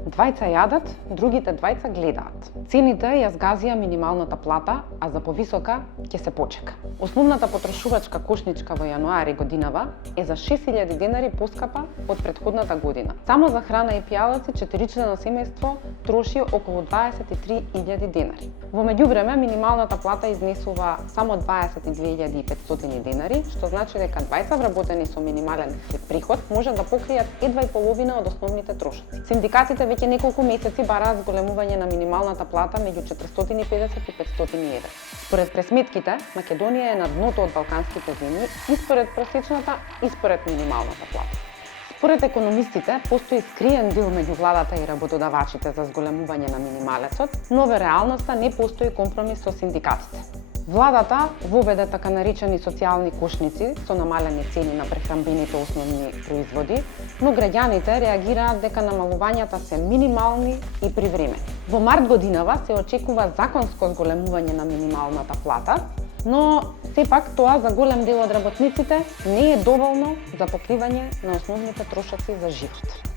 Двајца јадат, другите двајца гледаат. Цените ја згазија минималната плата, а за повисока ќе се почека. Основната потрошувачка кошничка во јануари годинава е за 6000 денари поскапа од претходната година. Само за храна и пијалаци 4-члено семејство троши околу 23.000 денари. Во меѓувреме минималната плата изнесува само 22.500 денари, што значи дека двајца вработени со минимален приход може да покријат едва и половина од основните трошоци. Синдикатите веќе неколку месеци бараат зголемување на минималната плата меѓу 450 и 500 евра. Според пресметките, Македонија е на дното од балканските земји и според просечната и според минималната плата. Според економистите, постои скриен дил меѓу владата и работодавачите за зголемување на минималецот, но во реалноста не постои компромис со синдикатите. Владата воведе така наречени социјални кошници со намалени цени на прехранбените основни производи, но граѓаните реагираат дека намалувањата се минимални и привремени. Во март годинава се очекува законско зголемување на минималната плата, но сепак тоа за голем дел од работниците не е доволно за покривање на основните трошоци за живот.